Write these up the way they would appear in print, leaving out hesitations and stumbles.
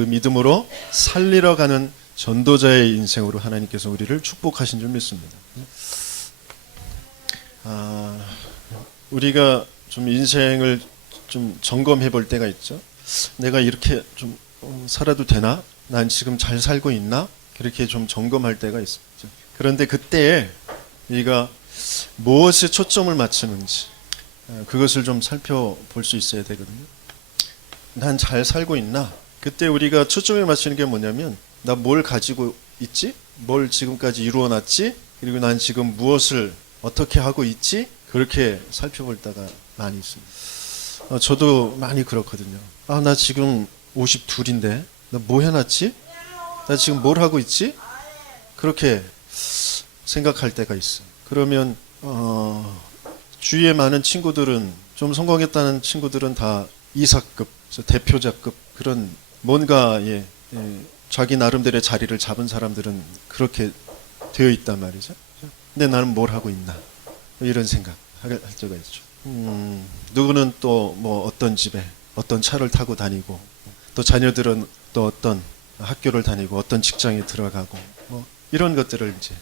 그 믿음으로 살리러 가는 전도자의 인생으로 하나님께서 우리를 축복하신 줄 믿습니다. 우리가 좀 인생을 좀 점검해 볼 때가 있죠. 내가 이렇게 좀 살아도 되나? 난 지금 잘 살고 있나? 그렇게 좀 점검할 때가 있습니다. 그런데 그때에 우리가 무엇에 초점을 맞추는지 그것을 좀 살펴볼 수 있어야 되거든요. 난 잘 살고 있나? 그때 우리가 초점을 맞추는 게 뭐냐면 나 뭘 가지고 있지? 뭘 지금까지 이루어놨지? 그리고 난 지금 무엇을 어떻게 하고 있지? 그렇게 살펴볼 때가 많이 있습니다. 저도 많이 그렇거든요. 나 지금 52인데 나 뭐 해놨지? 나 지금 뭘 하고 있지? 그렇게 생각할 때가 있어요. 그러면 주위에 많은 친구들은 좀 성공했다는 친구들은 다 이사급, 대표자급 그런 뭔가에 자기 나름대로의 자리를 잡은 사람들은 그렇게 되어 있단 말이죠. 근데 나는 뭘 하고 있나? 이런 생각 할 때가 있죠. 누구는 또 뭐 어떤 집에 어떤 차를 타고 다니고 또 자녀들은 또 어떤 학교를 다니고 어떤 직장에 들어가고 뭐 이런 것들을 이제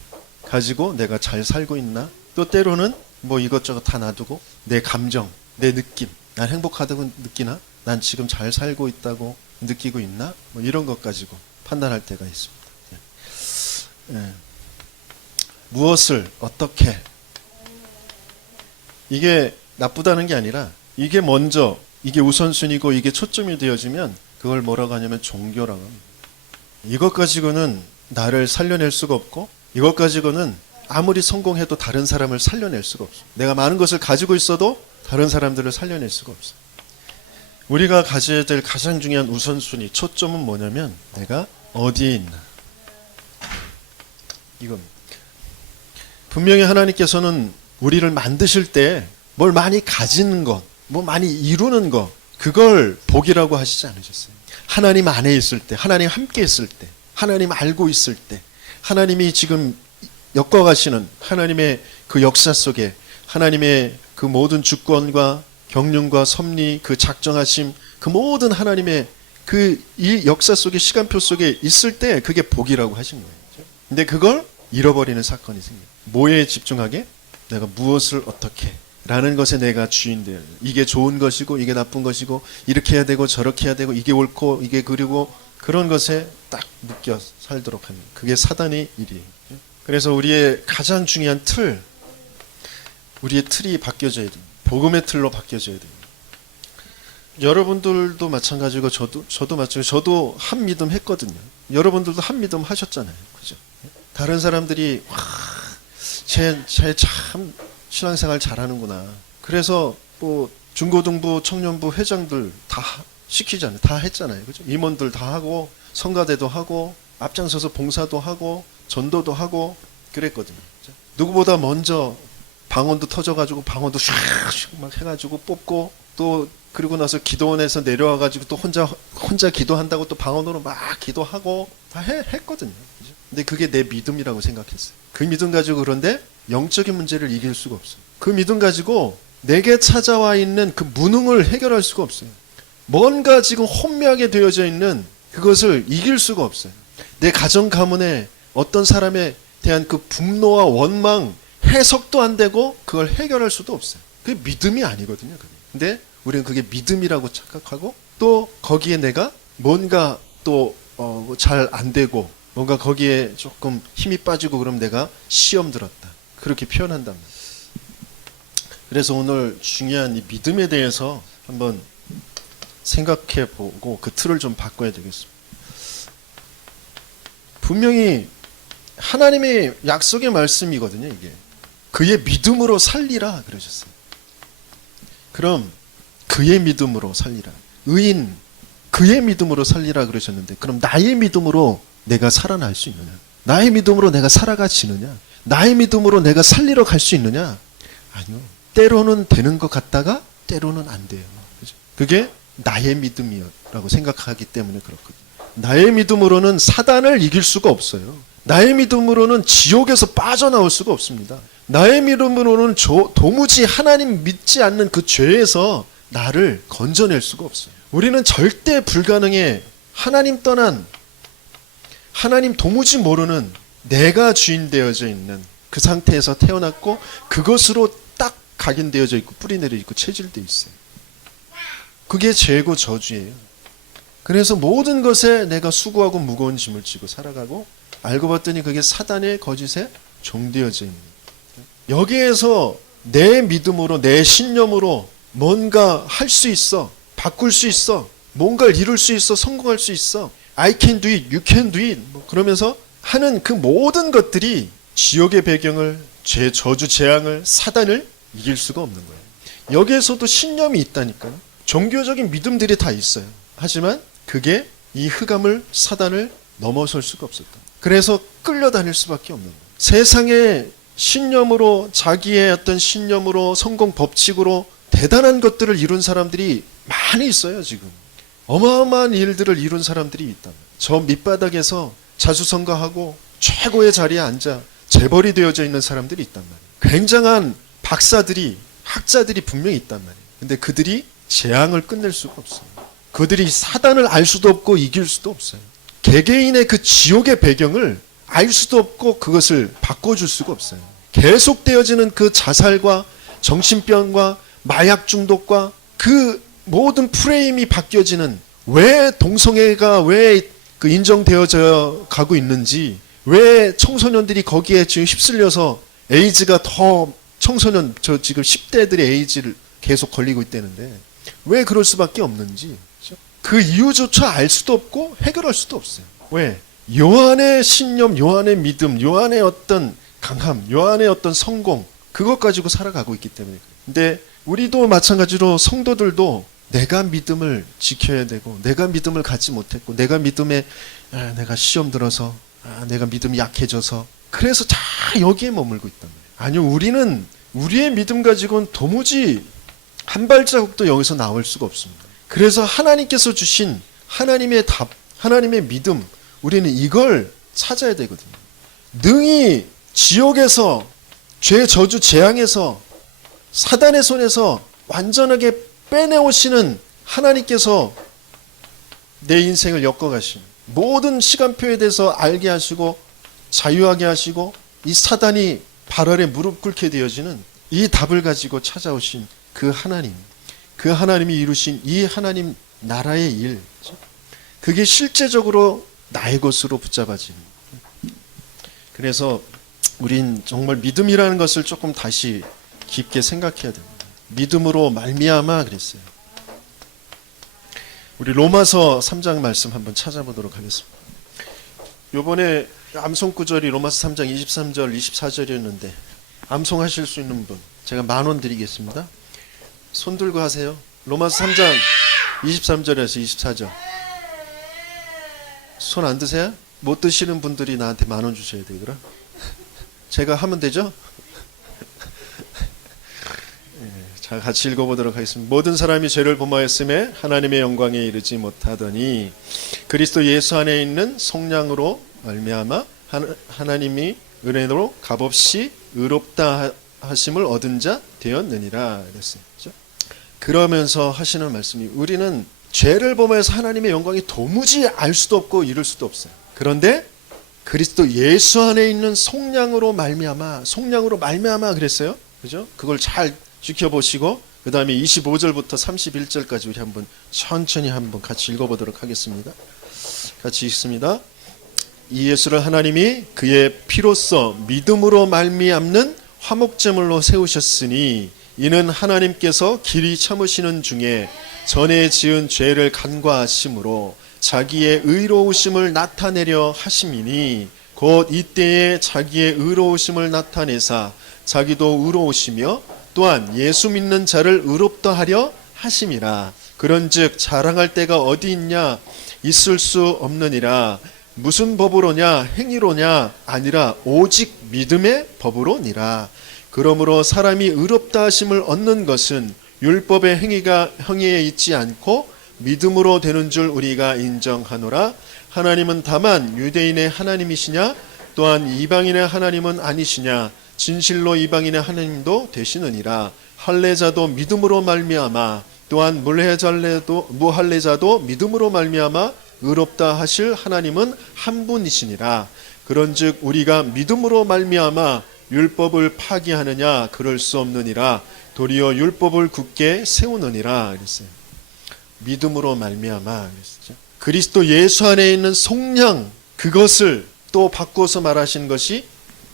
가지고 내가 잘 살고 있나? 또 때로는 뭐 이것저것 다 놔두고 내 감정, 내 느낌, 난 행복하다고 느끼나? 난 지금 잘 살고 있다고 느끼고 있나? 뭐 이런 것 가지고 판단할 때가 있습니다. 무엇을 어떻게 이게 나쁘다는 게 아니라 이게 먼저 이게 우선순위고 이게 초점이 되어지면 그걸 뭐라고 하냐면 종교라고 합니다. 이것 가지고는 나를 살려낼 수가 없고 이것 가지고는 아무리 성공해도 다른 사람을 살려낼 수가 없어. 내가 많은 것을 가지고 있어도 다른 사람들을 살려낼 수가 없어. 우리가 가져야 될 가장 중요한 우선순위, 초점은 뭐냐면 내가 어디에 있나. 이겁니다. 분명히 하나님께서는 우리를 만드실 때 뭘 많이 가지는 것, 뭐 많이 이루는 것, 그걸 복이라고 하시지 않으셨어요. 하나님 안에 있을 때, 하나님 함께 있을 때, 하나님 알고 있을 때, 하나님이 지금 엮어가시는 하나님의 그 역사 속에 하나님의 그 모든 주권과 경륜과 섭리, 그 작정하심, 그 모든 하나님의 그 이 역사 속에 시간표 속에 있을 때 그게 복이라고 하신 거예요. 근데 그걸 잃어버리는 사건이 생겨요. 뭐에 집중하게? 내가 무엇을 어떻게 라는 것에 내가 주인돼요. 이게 좋은 것이고 이게 나쁜 것이고 이렇게 해야 되고 저렇게 해야 되고 이게 옳고 이게 그리고 그런 것에 딱 묶여 살도록 하는 그게 사단의 일이에요. 그래서 우리의 가장 중요한 틀, 우리의 틀이 바뀌어져야 돼요. 복음의 틀로 바뀌어져야 돼요. 여러분들도 마찬가지고 저도 마찬가지고 저도 한 믿음 했거든요. 여러분들도 한 믿음 하셨잖아요. 그죠? 다른 사람들이 쟤 참 신앙생활 잘하는구나. 그래서 뭐 중고등부, 청년부 회장들 다 시키잖아요. 다 했잖아요. 그죠? 임원들 다 하고 성가대도 하고 앞장서서 봉사도 하고 전도도 하고 그랬거든요. 그죠? 누구보다 먼저 방언도 터져가지고 방언도 슉슉 막 해가지고 뽑고 또 그리고 나서 기도원에서 내려와가지고 또 혼자 기도한다고 또 방언으로 막 기도하고 다 했거든요. 그죠? 근데 그게 내 믿음이라고 생각했어요. 그 믿음 가지고 그런데 영적인 문제를 이길 수가 없어요. 그 믿음 가지고 내게 찾아와 있는 그 무능을 해결할 수가 없어요. 뭔가 지금 혼미하게 되어져 있는 그것을 이길 수가 없어요. 내 가정 가문에 어떤 사람에 대한 그 분노와 원망 해석도 안 되고 그걸 해결할 수도 없어요. 그게 믿음이 아니거든요. 그게. 근데 우리는 그게 믿음이라고 착각하고 또 거기에 내가 뭔가 또 잘 안 되고 뭔가 거기에 조금 힘이 빠지고 그럼 내가 시험 들었다. 그렇게 표현한단 말이에요. 그래서 오늘 중요한 이 믿음에 대해서 한번 생각해 보고 그 틀을 좀 바꿔야 되겠습니다. 분명히 하나님의 약속의 말씀이거든요. 이게 그의 믿음으로 살리라 그러셨어요. 그럼 그의 믿음으로 살리라. 의인 그의 믿음으로 살리라 그러셨는데 그럼 나의 믿음으로 내가 살아날 수 있느냐? 나의 믿음으로 내가 살아가지느냐? 나의 믿음으로 내가 살리러 갈 수 있느냐? 아니요. 때로는 되는 것 같다가 때로는 안 돼요. 그죠? 그게 나의 믿음이라고 생각하기 때문에 그렇거든요. 나의 믿음으로는 사단을 이길 수가 없어요. 나의 믿음으로는 지옥에서 빠져나올 수가 없습니다. 나의 믿음으로는 도무지 하나님 믿지 않는 그 죄에서 나를 건져낼 수가 없어요. 우리는 절대 불가능에 하나님 떠난, 하나님 도무지 모르는 내가 주인 되어져 있는 그 상태에서 태어났고 그것으로 딱 각인되어져 있고 뿌리내려 있고 체질되어 있어요. 그게 죄고 저주예요. 그래서 모든 것에 내가 수고하고 무거운 짐을 지고 살아가고 알고 봤더니 그게 사단의 거짓에 종되어져 있는 거예요. 여기에서 내 믿음으로 내 신념으로 뭔가 할 수 있어, 바꿀 수 있어, 뭔가를 이룰 수 있어, 성공할 수 있어, I can do it, you can do it 그러면서 하는 그 모든 것들이 지옥의 배경을, 죄, 저주, 재앙을, 사단을 이길 수가 없는 거예요. 여기에서도 신념이 있다니까요. 종교적인 믿음들이 다 있어요. 하지만 그게 이 흑암을, 사단을 넘어설 수가 없었다. 그래서 끌려다닐 수밖에 없는 거예요. 세상의 신념으로, 자기의 어떤 신념으로, 성공 법칙으로 대단한 것들을 이룬 사람들이 많이 있어요. 지금 어마어마한 일들을 이룬 사람들이 있다. 저 밑바닥에서 자수성가하고 최고의 자리에 앉아 재벌이 되어져 있는 사람들이 있단 말이에요. 굉장한 박사들이, 학자들이 분명히 있단 말이에요. 근데 그들이 재앙을 끝낼 수가 없어요. 그들이 사단을 알 수도 없고 이길 수도 없어요. 개개인의 그 지옥의 배경을 알 수도 없고 그것을 바꿔줄 수가 없어요. 계속되어지는 그 자살과 정신병과 마약 중독과 그 모든 프레임이 바뀌어지는, 왜 동성애가 왜 그 인정되어져 가고 있는지, 왜 청소년들이 거기에 지금 휩쓸려서 에이즈가 더 청소년, 저 지금 10대들의 에이즈를 계속 걸리고 있다는데 왜 그럴 수밖에 없는지, 그 이유조차 알 수도 없고 해결할 수도 없어요. 왜? 요 안의 신념, 요 안의 믿음, 요 안의 어떤 강함, 요 안의 어떤 성공, 그것 가지고 살아가고 있기 때문에. 근데 우리도 마찬가지로 성도들도 내가 믿음을 지켜야 되고, 내가 믿음을 갖지 못했고, 내가 믿음에 내가 시험 들어서, 내가 믿음이 약해져서, 그래서 다 여기에 머물고 있단 말이에요. 아니요, 우리는 우리의 믿음 가지고는 도무지 한 발자국도 여기서 나올 수가 없습니다. 그래서 하나님께서 주신 하나님의 답, 하나님의 믿음, 우리는 이걸 찾아야 되거든요. 능히 지옥에서, 죄, 저주, 재앙에서, 사단의 손에서 완전하게 빼내오시는 하나님께서 내 인생을 엮어가시는, 모든 시간표에 대해서 알게 하시고 자유하게 하시고 이 사단이 발 아래 무릎 꿇게 되어지는 이 답을 가지고 찾아오신 그 하나님, 그 하나님이 이루신 이 하나님 나라의 일, 그게 실제적으로 나의 것으로 붙잡아지는. 그래서 우린 정말 믿음이라는 것을 조금 다시 깊게 생각해야 됩니다. 믿음으로 말미암아 그랬어요. 우리 로마서 3장 말씀 한번 찾아보도록 하겠습니다. 요번에 암송 구절이 로마서 3장 23절 24절이었는데 암송하실 수 있는 분 제가 10,000원 드리겠습니다. 손 들고 하세요. 로마서 3장 23절에서 24절. 손 안 드세요? 못 드시는 분들이 나한테 10,000원 주셔야 되더라. 제가 하면 되죠? 자, 같이 읽어보도록 하겠습니다. 모든 사람이 죄를 범하였음에 하나님의 영광에 이르지 못하더니 그리스도 예수 안에 있는 속량으로 말미암아 하나님이 은혜로 값없이 의롭다 하심을 얻은 자 되었느니라 그랬어요. 그렇죠? 그러면서 하시는 말씀이, 우리는 죄를 범해서 하나님의 영광이 도무지 알 수도 없고 이룰 수도 없어요. 그런데 그리스도 예수 안에 있는 속량으로 말미암아, 속량으로 말미암아 그랬어요. 그죠? 그걸 잘 지켜보시고 그 다음에 25절부터 31절까지 우리 한번 천천히 한번 같이 읽어보도록 하겠습니다. 같이 읽습니다. 이 예수를 하나님이 그의 피로써 믿음으로 말미암는 화목제물로 세우셨으니 이는 하나님께서 길이 참으시는 중에 전에 지은 죄를 간과하심으로 자기의 의로우심을 나타내려 하심이니 곧 이때에 자기의 의로우심을 나타내사 자기도 의로우시며 또한 예수 믿는 자를 의롭다 하려 하심이라. 그런즉 자랑할 때가 어디 있냐? 있을 수 없느니라. 무슨 법으로냐? 행위로냐? 아니라 오직 믿음의 법으로니라. 그러므로 사람이 의롭다 하심을 얻는 것은 율법의 행위에 있지 않고 믿음으로 되는 줄 우리가 인정하노라. 하나님은 다만 유대인의 하나님이시냐? 또한 이방인의 하나님은 아니시냐? 진실로 이방인의 하나님도 되시느니라. 할례자도 믿음으로 말미암아 또한 무할례자도 믿음으로 말미암아 의롭다 하실 하나님은 한 분이시니라. 그런즉 우리가 믿음으로 말미암아 율법을 파기하느냐 그럴 수 없느니라. 도리어 율법을 굳게 세우느니라 그랬어요. 믿음으로 말미암아 그랬죠. 그리스도 예수 안에 있는 속량 그것을 또 바꿔서 말하신 것이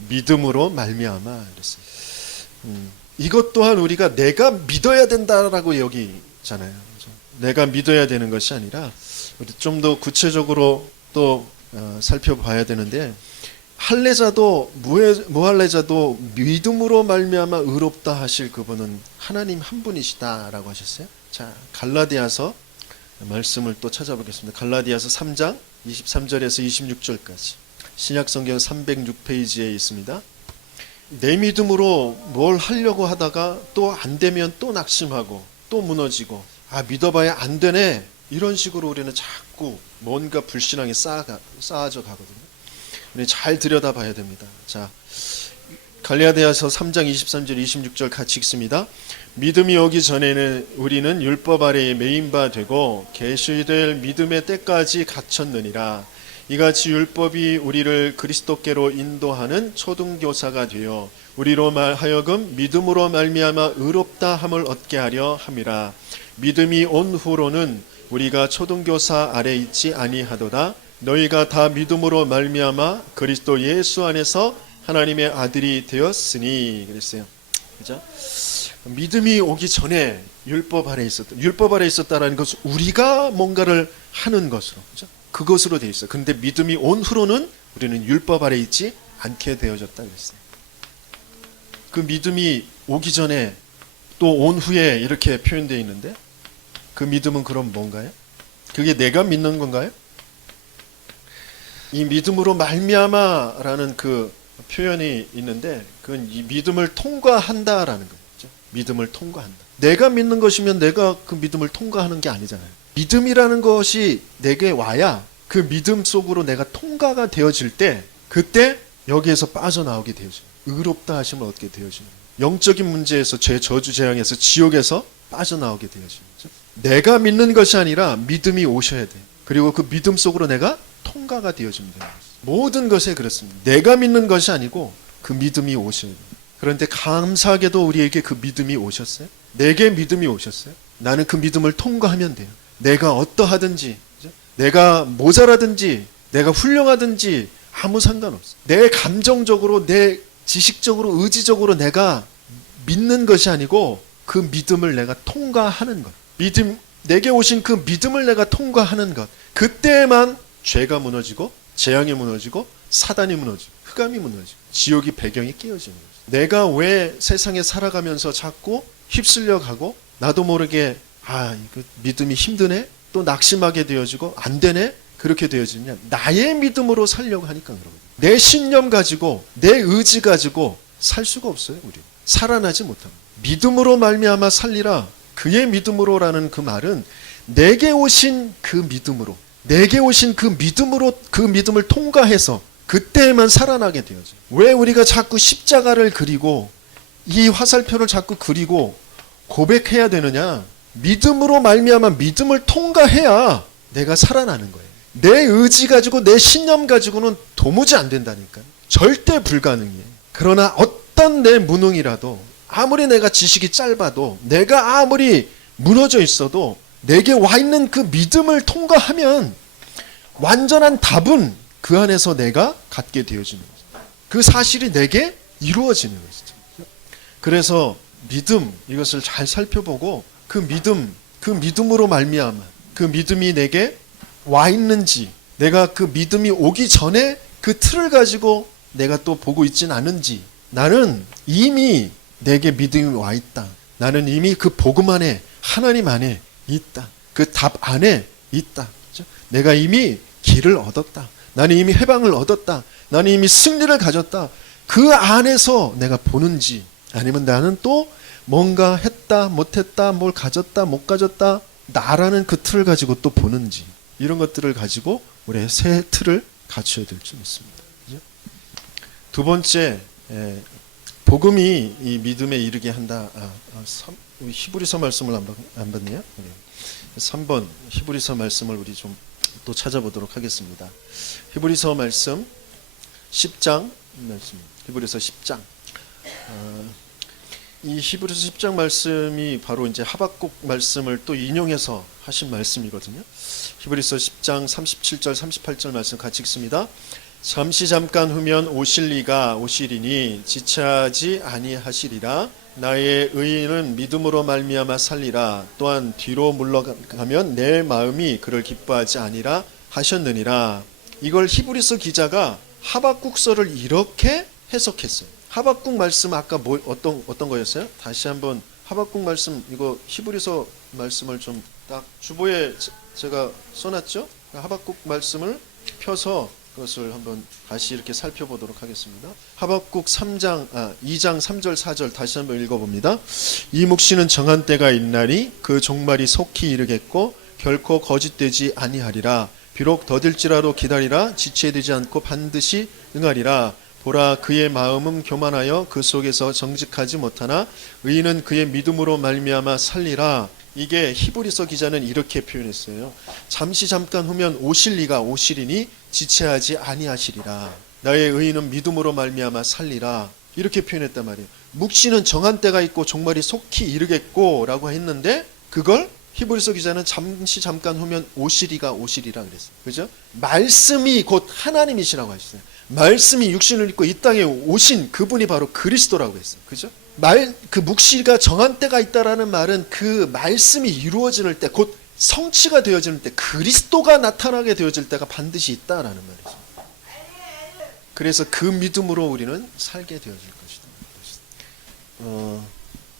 믿음으로 말미암아 그랬어요. 이것 또한 우리가 내가 믿어야 된다라고 여기잖아요. 내가 믿어야 되는 것이 아니라 우리 좀 더 구체적으로 또 살펴봐야 되는데, 할례자도 무할례자도 믿음으로 말미암아 의롭다 하실 그분은 하나님 한 분이시다라고 하셨어요. 자, 갈라디아서 말씀을 또 찾아보겠습니다. 갈라디아서 3장 23절에서 26절까지 신약성경 306페이지에 있습니다. 내 믿음으로 뭘 하려고 하다가 또 안 되면 또 낙심하고 또 무너지고, 아 믿어봐야 안 되네, 이런 식으로 우리는 자꾸 뭔가 불신앙이 쌓아져 가거든요. 우리 잘 들여다봐야 됩니다. 자, 갈라디아서 3장 23절 26절 같이 읽습니다. 믿음이 오기 전에는 우리는 율법 아래에 매인 바 되고 계시될 믿음의 때까지 갇혔느니라. 이같이 율법이 우리를 그리스도께로 인도하는 초등교사가 되어 우리로 하여금 믿음으로 말미암아 의롭다 함을 얻게 하려 함이라. 믿음이 온 후로는 우리가 초등교사 아래 있지 아니하도다. 너희가 다 믿음으로 말미암아 그리스도 예수 안에서 하나님의 아들이 되었으니 그랬어요. 그죠? 믿음이 오기 전에 율법 아래 있었다라는 것은 우리가 뭔가를 하는 것으로, 그죠? 그것으로 되어 있어요. 근데 믿음이 온 후로는 우리는 율법 아래 있지 않게 되어졌다 그랬어요. 그 믿음이 오기 전에 또 온 후에 이렇게 표현되어 있는데, 그 믿음은 그럼 뭔가요? 그게 내가 믿는 건가요? 이 믿음으로 말미암아라는 그 표현이 있는데, 그건 이 믿음을 통과한다라는 거죠. 믿음을 통과한다. 내가 믿는 것이면 내가 그 믿음을 통과하는 게 아니잖아요. 믿음이라는 것이 내게 와야 그 믿음 속으로 내가 통과가 되어질 때, 그때 여기에서 빠져나오게 되어져요. 의롭다 하심을 얻게 되어지는 거예요. 영적인 문제에서, 죄, 저주, 재앙에서, 지옥에서 빠져나오게 되어지는 거죠. 내가 믿는 것이 아니라 믿음이 오셔야 돼요. 그리고 그 믿음 속으로 내가 통과가 되어지면 돼요. 모든 것에 그렇습니다. 내가 믿는 것이 아니고 그 믿음이 오셔야 돼요. 그런데 감사하게도 우리에게 그 믿음이 오셨어요. 내게 믿음이 오셨어요. 나는 그 믿음을 통과하면 돼요. 내가 어떠하든지, 내가 모자라든지, 내가 훌륭하든지 아무 상관없어요. 내 감정적으로, 내 지식적으로, 의지적으로 내가 믿는 것이 아니고 그 믿음을 내가 통과하는 것. 내게 오신 그 믿음을 내가 통과하는 것. 그때만 죄가 무너지고, 재앙이 무너지고, 사단이 무너지고, 흑암이 무너지고, 지옥이 배경이 깨어지는 거죠. 내가 왜 세상에 살아가면서 자꾸 휩쓸려 가고, 나도 모르게 이거 믿음이 힘드네, 또 낙심하게 되어지고 안 되네, 그렇게 되어지냐? 나의 믿음으로 살려고 하니까 그러거든요. 내 신념 가지고, 내 의지 가지고 살 수가 없어요. 우리 살아나지 못합니다. 믿음으로 말미암아 살리라. 그의 믿음으로라는 그 말은 내게 오신 그 믿음으로, 내게 오신 그 믿음으로, 그 믿음을 통과해서 그때만 살아나게 되어져요. 왜 우리가 자꾸 십자가를 그리고 이 화살표를 자꾸 그리고 고백해야 되느냐? 믿음으로 말미암아 믿음을 통과해야 내가 살아나는 거예요. 내 의지 가지고, 내 신념 가지고는 도무지 안 된다니까요. 절대 불가능해요. 그러나 어떤 내 무능이라도, 아무리 내가 지식이 짧아도, 내가 아무리 무너져 있어도 내게 와 있는 그 믿음을 통과하면 완전한 답은 그 안에서 내가 갖게 되어지는 거죠. 그 사실이 내게 이루어지는 거죠. 그래서 믿음, 이것을 잘 살펴보고 그 믿음으로 말미암아 그 믿음이 내게 와 있는지, 내가 그 믿음이 오기 전에 그 틀을 가지고 내가 또 보고 있진 않은지, 나는 이미 내게 믿음이 와 있다. 나는 이미 그 복음 안에, 하나님 안에 있다. 그 답 안에 있다. 그렇죠? 내가 이미 길을 얻었다. 나는 이미 해방을 얻었다. 나는 이미 승리를 가졌다. 그 안에서 내가 보는지, 아니면 나는 또 뭔가 했다, 못했다, 뭘 가졌다, 못 가졌다, 나라는 그 틀을 가지고 또 보는지, 이런 것들을 가지고 우리의 새 틀을 갖춰야 될 줄 믿습니다. 그렇죠? 두 번째, 복음이 이 믿음에 이르게 한다. 히브리서 말씀을 안 봤네요. 3번 히브리서 말씀을 우리 좀 또 찾아보도록 하겠습니다. 히브리서 말씀 10장 말씀. 히브리서 10장. 이 히브리서 10장 말씀이 바로 이제 하박국 말씀을 또 인용해서 하신 말씀이거든요. 히브리서 10장 37절 38절 말씀 같이 읽습니다. 잠시 잠깐 후면 오시리니 지체하지 아니하시리라. 나의 의인은 믿음으로 말미암아 살리라. 또한 뒤로 물러가면 내 마음이 그를 기뻐하지 아니라 하셨느니라. 이걸 히브리서 기자가 하박국서를 이렇게 해석했어요. 하박국 말씀 아까 어떤 거였어요? 다시 한번 하박국 말씀, 이거 히브리서 말씀을 좀 딱 주보에 제가 써놨죠? 하박국 말씀을 펴서 그것을 한번 다시 이렇게 살펴보도록 하겠습니다. 하박국 2장 3절 4절 다시 한번 읽어봅니다. 이 묵시는 정한 때가 있나니 그 종말이 속히 이르겠고 결코 거짓되지 아니하리라. 비록 더딜지라도 기다리라. 지체되지 않고 반드시 응하리라. 보라, 그의 마음은 교만하여 그 속에서 정직하지 못하나 의인은 그의 믿음으로 말미암아 살리라. 이게 히브리서 기자는 이렇게 표현했어요. 잠시 잠깐 후면 오시리니 지체하지 아니하시리라. 나의 의인은 믿음으로 말미암아 살리라. 이렇게 표현했단 말이에요. 묵시는 정한 때가 있고 종말이 속히 이르겠고 라고 했는데 그걸 히브리서 기자는 잠시 잠깐 후면 오시리라 그랬어요. 그죠? 말씀이 곧 하나님이시라고 하셨어요. 말씀이 육신을 입고 이 땅에 오신 그분이 바로 그리스도라고 했어요. 그죠? 그 묵시가 정한 때가 있다라는 말은 그 말씀이 이루어질 때, 곧 성취가 되어지는 때, 그리스도가 나타나게 되어질 때가 반드시 있다라는 말이죠. 그래서 그 믿음으로 우리는 살게 되어질 것이다.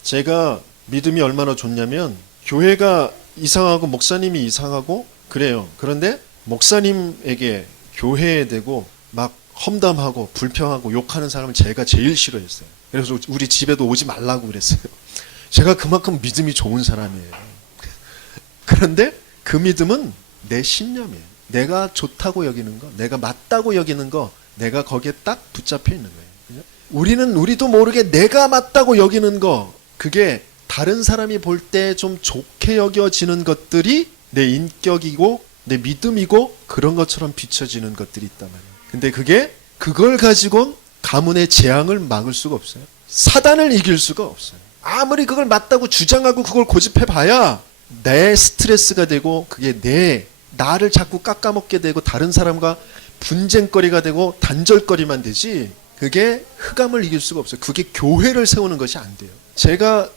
제가 믿음이 얼마나 좋냐면 교회가 이상하고 목사님이 이상하고 그래요. 그런데 목사님에게 교회에 대고 막 험담하고 불평하고 욕하는 사람을 제가 제일 싫어했어요. 그래서 우리 집에도 오지 말라고 그랬어요. 제가 그만큼 믿음이 좋은 사람이에요. 그런데 그 믿음은 내 신념이에요. 내가 좋다고 여기는 거, 내가 맞다고 여기는 거, 내가 거기에 딱 붙잡혀 있는 거예요. 우리도 모르게 내가 맞다고 여기는 거, 그게 다른 사람이 볼 때 좀 좋게 여겨지는 것들이 내 인격이고 내 믿음이고 그런 것처럼 비춰지는 것들이 있단 말이에요. 근데 그걸 가지고 가문의 재앙을 막을 수가 없어요. 사단을 이길 수가 없어요. 아무리 그걸 맞다고 주장하고 그걸 고집해봐야 내 스트레스가 되고 그게 나를 자꾸 깎아먹게 되고 다른 사람과 분쟁거리가 되고 단절거리만 되지 그게 흑암을 이길 수가 없어요. 그게 교회를 세우는 것이 안 돼요. 제가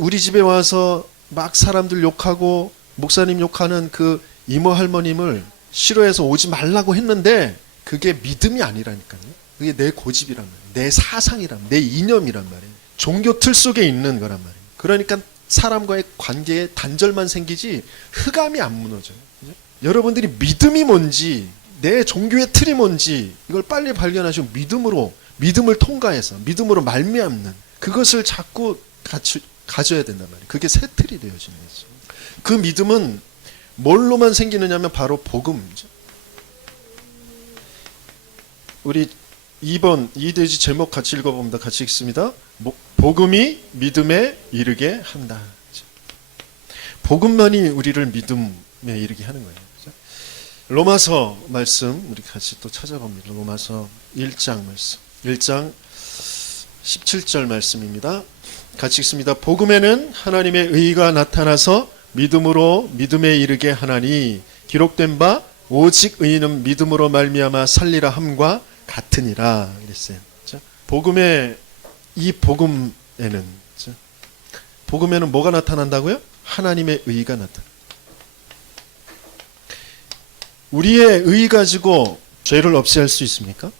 우리 집에 와서 막 사람들 욕하고 목사님 욕하는 그 이모 할머님을 싫어해서 오지 말라고 했는데 그게 믿음이 아니라니까요. 그게 내 고집이란 말이에요. 내 사상이란 말이에요. 내 이념이란 말이에요. 종교 틀 속에 있는 거란 말이에요. 그러니까 사람과의 관계에 단절만 생기지 흑암이 안 무너져요. 그죠? 여러분들이 믿음이 뭔지 내 종교의 틀이 뭔지 이걸 빨리 발견하시고 믿음을 통과해서 믿음으로 말미암는 그것을 자꾸 가져야 된단 말이에요. 그게 새 틀이 되어지는 거죠. 그 믿음은 뭘로만 생기느냐 하면 바로 복음이죠. 우리 2번 2대지 제목 같이 읽어봅니다. 같이 읽습니다. 복음이 믿음에 이르게 한다. 복음만이 우리를 믿음에 이르게 하는 거예요. 로마서 말씀 우리 같이 또 찾아봅니다. 로마서 1장 말씀 1장 17절 말씀입니다. 같이 읽습니다. 복음에는 하나님의 의가 나타나서 믿음으로 믿음에 이르게 하나니 기록된 바 오직 의인은 믿음으로 말미암아 살리라 함과 같으니라 그랬어요. 이 복음에는 뭐가 나타난다고요? 하나님의 의가 나타나. 우리의 의 가지고 죄를 없애할 수 있습니까?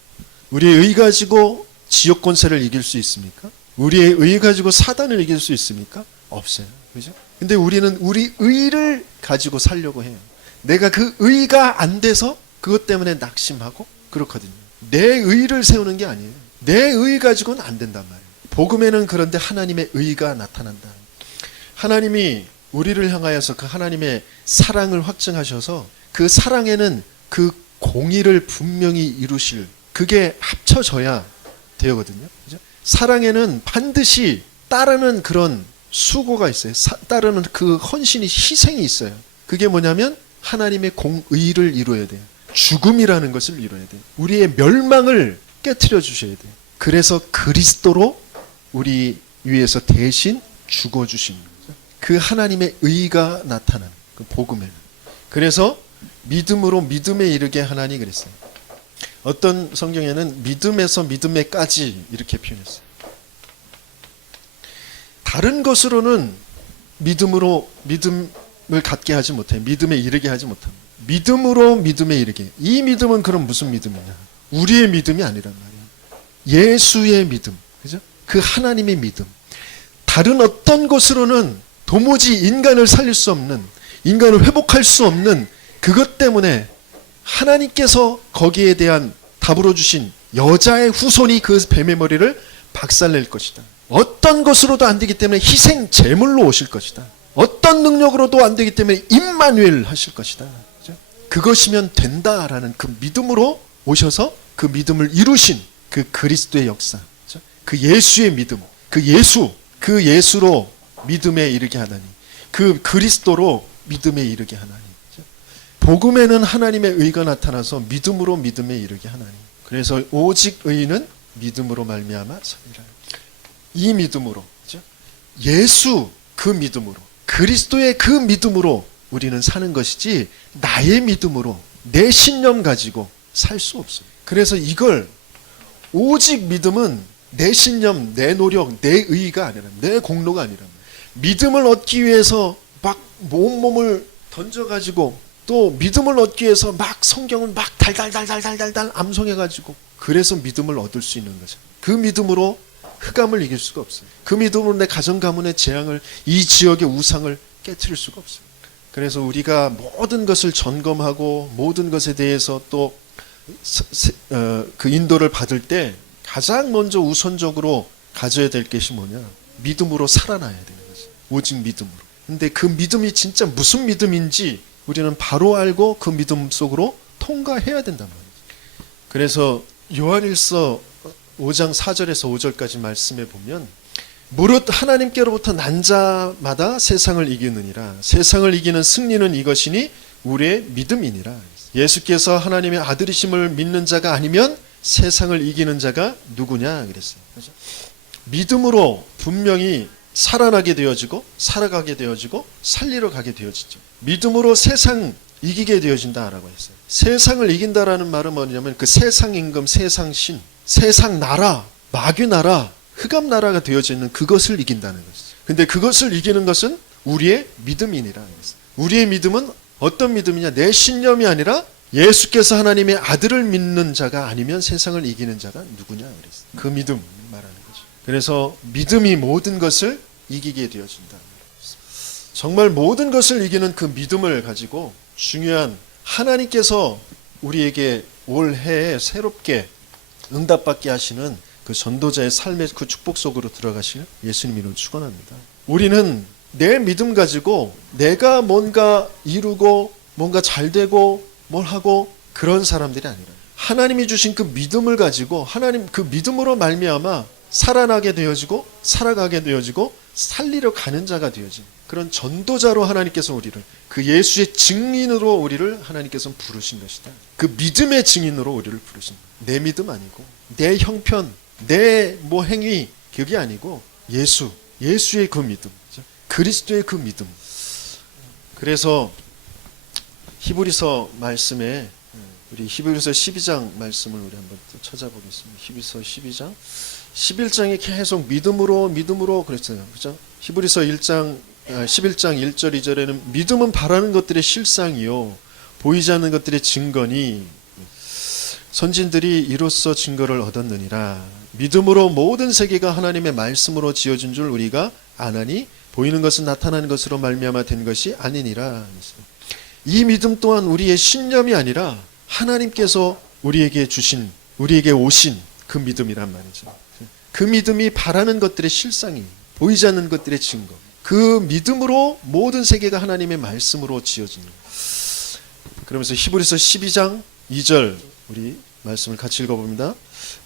우리의 의 가지고 지옥 권세를 이길 수 있습니까? 우리의 의 가지고 사단을 이길 수 있습니까? 없어요. 그죠? 근데 우리는 우리 의를 가지고 살려고 해요. 내가 그 의가 안 돼서 그것 때문에 낙심하고 그렇거든요. 내 의를 세우는 게 아니에요. 내 의 가지고는 안 된단 말이에요. 복음에는 그런데 하나님의 의가 나타난다. 하나님이 우리를 향하여서 그 하나님의 사랑을 확증하셔서 그 사랑에는 그 공의를 분명히 이루실 그게 합쳐져야 되거든요. 그죠? 사랑에는 반드시 따르는 그런 수고가 있어요. 따르는 그 헌신이 희생이 있어요. 그게 뭐냐면 하나님의 공의를 이루어야 돼요. 죽음이라는 것을 이루어야 돼요. 우리의 멸망을 깨트려 주셔야 돼요. 그래서 그리스도로 우리 위해서 대신 죽어주시는 거죠. 그 하나님의 의가 나타나는 그 복음에는. 그래서 믿음으로 믿음에 이르게 하나니 그랬어요. 어떤 성경에는 믿음에서 믿음에까지 이렇게 표현했어요. 다른 것으로는 믿음으로 믿음을 갖게 하지 못해요. 믿음에 이르게 하지 못합니다. 믿음으로 믿음에 이르게. 이 믿음은 그럼 무슨 믿음이냐? 우리의 믿음이 아니란 말이에요. 예수의 믿음. 그죠? 그 하나님의 믿음. 다른 어떤 것으로는 도무지 인간을 살릴 수 없는, 인간을 회복할 수 없는 그것 때문에 하나님께서 거기에 대한 답으로 주신 여자의 후손이 그 뱀의 머리를 박살낼 것이다. 어떤 것으로도 안 되기 때문에 희생 제물로 오실 것이다. 어떤 능력으로도 안 되기 때문에 임마누엘 하실 것이다. 그죠? 그것이면 된다라는 그 믿음으로 오셔서 그 믿음을 이루신 그 그리스도의 역사, 그죠? 그 예수의 믿음, 그 예수로 믿음에 이르게 하나니, 그 그리스도로 믿음에 이르게 하나니. 그죠? 복음에는 하나님의 의가 나타나서 믿음으로 믿음에 이르게 하나니. 그래서 오직 의는 믿음으로 말미암아 서리라. 이 믿음으로, 그죠? 예수 그 믿음으로, 그리스도의 그 믿음으로 우리는 사는 것이지 나의 믿음으로 내 신념 가지고 살 수 없어요. 그래서 이걸 오직 믿음은 내 신념, 내 노력, 내 의가 아니라, 내 공로가 아니라, 믿음을 얻기 위해서 막 온몸을 던져가지고 또 믿음을 얻기 위해서 막 성경을 막 달달달달달달 암송해가지고 그래서 믿음을 얻을 수 있는 거죠. 그 믿음으로 흑암을 이길 수가 없어요. 그 믿음으로 내 가정 가문의 재앙을, 이 지역의 우상을 깨트릴 수가 없어요. 그래서 우리가 모든 것을 점검하고 모든 것에 대해서 또 그 인도를 받을 때 가장 먼저 우선적으로 가져야 될 것이 뭐냐? 믿음으로 살아나야 되는 거죠. 오직 믿음으로. 근데 그 믿음이 진짜 무슨 믿음인지 우리는 바로 알고 그 믿음 속으로 통과해야 된단 말이죠. 그래서 요한일서 5장 4절에서 5절까지 말씀해 보면, 무릇 하나님께로부터 난 자마다 세상을 이기느니라. 세상을 이기는 승리는 이것이니 우리의 믿음이니라. 예수께서 하나님의 아들이심을 믿는 자가 아니면 세상을 이기는 자가 누구냐 그랬어요. 그렇죠? 믿음으로 분명히 살아나게 되어지고 살아가게 되어지고 살리러 가게 되어지죠. 믿음으로 세상 이기게 되어진다라고 했어요. 세상을 이긴다라는 말은 뭐냐면 그 세상 임금, 세상 신, 세상 나라, 마귀 나라, 흑암 나라가 되어져 있는 그것을 이긴다는 것이죠. 근데 그것을 이기는 것은 우리의 믿음이니라. 우리의 믿음은 어떤 믿음이냐? 내 신념이 아니라 예수께서 하나님의 아들을 믿는 자가 아니면 세상을 이기는 자가 누구냐 그랬어요. 그 믿음 말하는 거죠. 그래서 믿음이 모든 것을 이기게 되어진다. 정말 모든 것을 이기는 그 믿음을 가지고 중요한 하나님께서 우리에게 올 해에 새롭게 응답받게 하시는 그 전도자의 삶의 그 축복 속으로 들어가실 예수님 이름으로 축원합니다. 우리는 내 믿음 가지고 내가 뭔가 이루고 뭔가 잘 되고 뭘 하고 그런 사람들이 아니라 하나님이 주신 그 믿음을 가지고 하나님 그 믿음으로 말미암아 살아나게 되어지고 살아가게 되어지고 살리려 가는 자가 되어진 그런 전도자로 하나님께서 우리를, 그 예수의 증인으로 우리를 하나님께서 부르신 것이다. 그 믿음의 증인으로 우리를 부르신 거예요. 내 믿음 아니고 내 형편, 내 뭐 행위 그게 아니고 예수의 그 믿음, 그리스도의 그 믿음. 그래서 히브리서 말씀에 우리 히브리서 12장 말씀을 우리 한번 찾아보겠습니다. 히브리서 12장 11장에 계속 믿음으로 그랬어요. 그죠? 히브리서 11장 1절 2절에는 믿음은 바라는 것들의 실상이요 보이지 않는 것들의 증거니 선진들이 이로써 증거를 얻었느니라. 믿음으로 모든 세계가 하나님의 말씀으로 지어진 줄 우리가 아나니 보이는 것은 나타나는 것으로 말미암아 된 것이 아니니라. 이 믿음 또한 우리의 신념이 아니라 하나님께서 우리에게 오신 그 믿음이란 말이죠. 그 믿음이 바라는 것들의 실상이, 보이지 않는 것들의 증거. 그 믿음으로 모든 세계가 하나님의 말씀으로 지어진 거예요. 그러면서 히브리서 12장 2절 우리 말씀을 같이 읽어봅니다.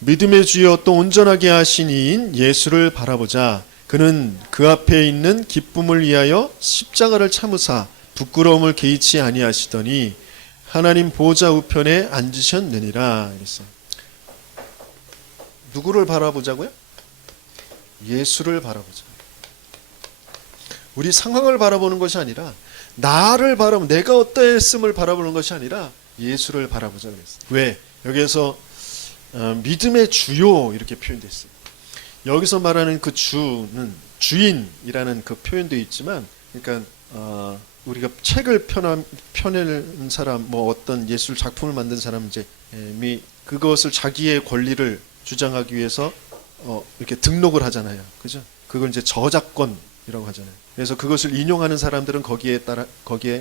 믿음의 주여 또 온전하게 하신 이인 예수를 바라보자. 그는 그 앞에 있는 기쁨을 위하여 십자가를 참으사 부끄러움을 개의치 아니하시더니 하나님 보좌 우편에 앉으셨느니라. 이랬어요. 누구를 바라보자고요? 예수를 바라보자. 우리 상황을 바라보는 것이 아니라 나를 바라보는, 내가 어떠했음을 바라보는 것이 아니라 예수를 바라보자 그랬어요. 왜? 여기에서 믿음의 주요 이렇게 표현됐어요. 여기서 말하는 그 주는 주인이라는 그 표현도 있지만, 그러니까 우리가 책을 펴낸 사람, 뭐 어떤 예술 작품을 만든 사람 이제 그것을 자기의 권리를 주장하기 위해서 이렇게 등록을 하잖아요. 그죠? 그걸 이제 저작권이라고 하잖아요. 그래서 그것을 인용하는 사람들은 거기에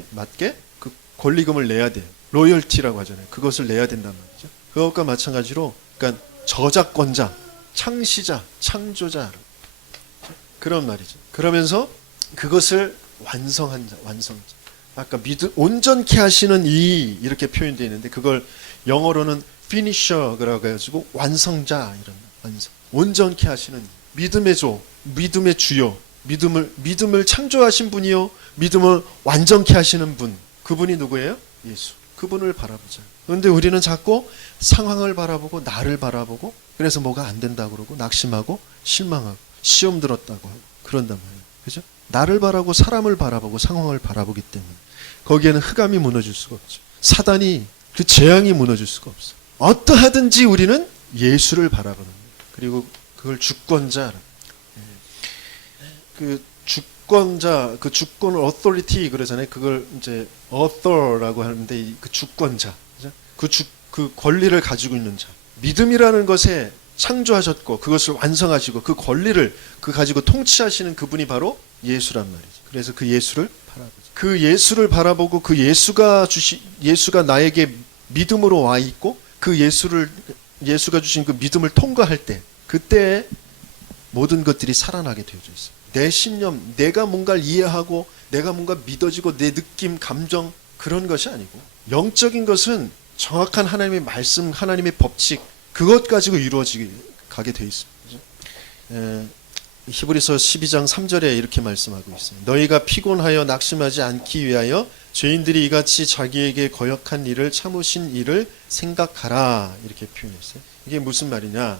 맞게 그 권리금을 내야 돼요. 로열티라고 하잖아요. 그것을 내야 된단 말이죠. 그것과 마찬가지로, 그러니까 저작권자, 창시자, 창조자, 그런 말이죠. 그러면서 그것을 완성한 자, 완성자. 아까 온전케 하시는 이렇게 표현되어 있는데, 그걸 영어로는 finisher라고 해가지고 완성자, 이런 완성. 온전케 하시는 믿음의 믿음의 주요, 믿음을 창조하신 분이요, 믿음을 완전케 하시는 분, 그분이 누구예요? 예수. 그분을 바라보자. 그런데 우리는 자꾸 상황을 바라보고 나를 바라보고, 그래서 뭐가 안 된다고 그러고 낙심하고 실망하고 시험 들었다고 하고 그런단 말이에요. 그죠? 나를 바라보고 사람을 바라보고 상황을 바라보기 때문에 거기에는 흑암이 무너질 수가 없죠. 사단이, 그 재앙이 무너질 수가 없어. 어떠하든지 우리는 예수를 바라보는 거예요. 그리고 그걸 주권자, 그 주권자, 그 주권을 authority 그러잖아요. 그걸 이제 author라고 하는데, 그 주권자, 그 권리를 가지고 있는 자. 믿음이라는 것에 창조하셨고 그것을 완성하시고 그 권리를 가지고 통치하시는 그분이 바로 예수란 말이죠. 그래서 그 예수를 바라보죠. 그 예수를 바라보고 그 예수가 나에게 믿음으로 와 있고, 그 예수가 주신 그 믿음을 통과할 때, 그때 모든 것들이 살아나게 되어져 있어요. 내 신념, 내가 뭔가를 이해하고 내가 뭔가 믿어지고 내 느낌, 감정, 그런 것이 아니고, 영적인 것은 정확한 하나님의 말씀, 하나님의 법칙, 그것 가지고 가게 돼 있습니다. 히브리서 12장 3절에 이렇게 말씀하고 있어요. 너희가 피곤하여 낙심하지 않기 위하여 죄인들이 이같이 자기에게 거역한 일을 참으신 일을 생각하라, 이렇게 표현했어요. 이게 무슨 말이냐?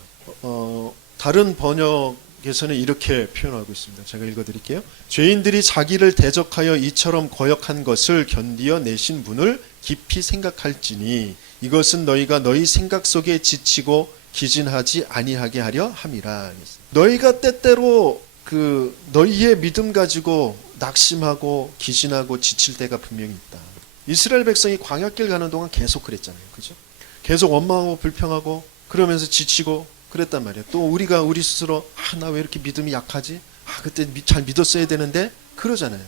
다른 번역에서는 이렇게 표현하고 있습니다. 제가 읽어드릴게요. 죄인들이 자기를 대적하여 이처럼 거역한 것을 견디어 내신 분을 깊이 생각할지니 이것은 너희가 너희 생각 속에 지치고 기진하지 아니하게 하려 함이라. 너희가 때때로 그 너희의 믿음 가지고 낙심하고 기진하고 지칠 때가 분명히 있다. 이스라엘 백성이 광야길 가는 동안 계속 그랬잖아요. 그죠? 계속 원망하고 불평하고 그러면서 지치고 그랬단 말이에요. 또 우리 스스로 나 왜 이렇게 믿음이 약하지? 그때 잘 믿었어야 되는데 그러잖아요.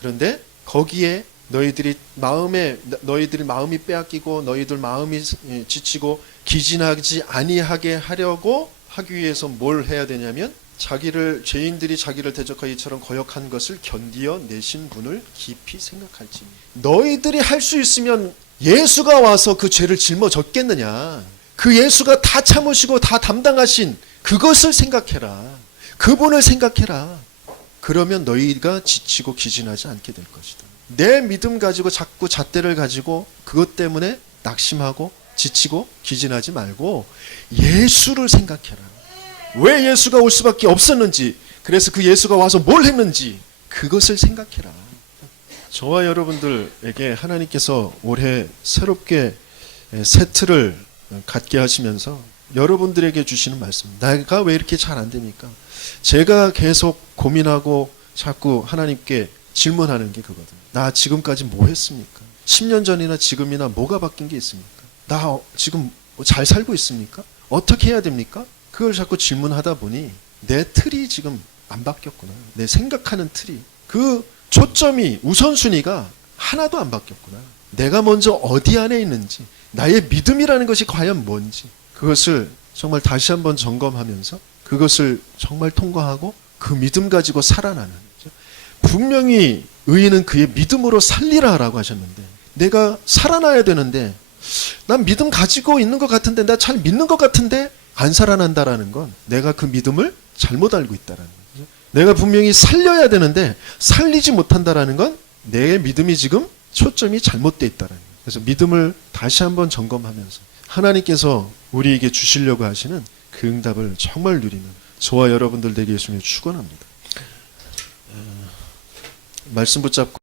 그런데 거기에 너희들이 마음이 빼앗기고 너희들 마음이 지치고 기진하지 아니하게 하려고 하기 위해서 뭘 해야 되냐면, 죄인들이 자기를 대적하여 이처럼 거역한 것을 견디어 내신 분을 깊이 생각할지니. 너희들이 할 수 있으면 예수가 와서 그 죄를 짊어졌겠느냐? 그 예수가 다 참으시고 다 담당하신 그것을 생각해라. 그분을 생각해라. 그러면 너희가 지치고 기진하지 않게 될 것이다. 내 믿음 가지고 자꾸 잣대를 가지고 그것 때문에 낙심하고 지치고 기진하지 말고 예수를 생각해라. 왜 예수가 올 수밖에 없었는지, 그래서 그 예수가 와서 뭘 했는지 그것을 생각해라. 저와 여러분들에게 하나님께서 올해 새롭게 새 틀을 갖게 하시면서 여러분들에게 주시는 말씀, 내가 왜 이렇게 잘 안 됩니까? 제가 계속 고민하고 자꾸 하나님께 질문하는 게 그거거든요. 나 지금까지 뭐 했습니까? 10년 전이나 지금이나 뭐가 바뀐 게 있습니까? 나 지금 잘 살고 있습니까? 어떻게 해야 됩니까? 그걸 자꾸 질문하다 보니 내 틀이 지금 안 바뀌었구나. 내 생각하는 틀이, 그 초점이, 우선순위가 하나도 안 바뀌었구나. 내가 먼저 어디 안에 있는지, 나의 믿음이라는 것이 과연 뭔지, 그것을 정말 다시 한번 점검하면서 그것을 정말 통과하고 그 믿음 가지고 살아나는 거죠. 분명히 의인은 그의 믿음으로 살리라라고 하셨는데, 내가 살아나야 되는데 난 믿음 가지고 있는 것 같은데, 나 잘 믿는 것 같은데 안 살아난다라는 건 내가 그 믿음을 잘못 알고 있다라는 거죠. 내가 분명히 살려야 되는데 살리지 못한다라는 건 내 믿음이 지금 초점이 잘못돼 있다는 거예요. 그래서 믿음을 다시 한번 점검하면서 하나님께서 우리에게 주시려고 하시는 그 응답을 정말 누리는 저와 여러분들 되게 예수님을 축원합니다. 말씀 붙잡고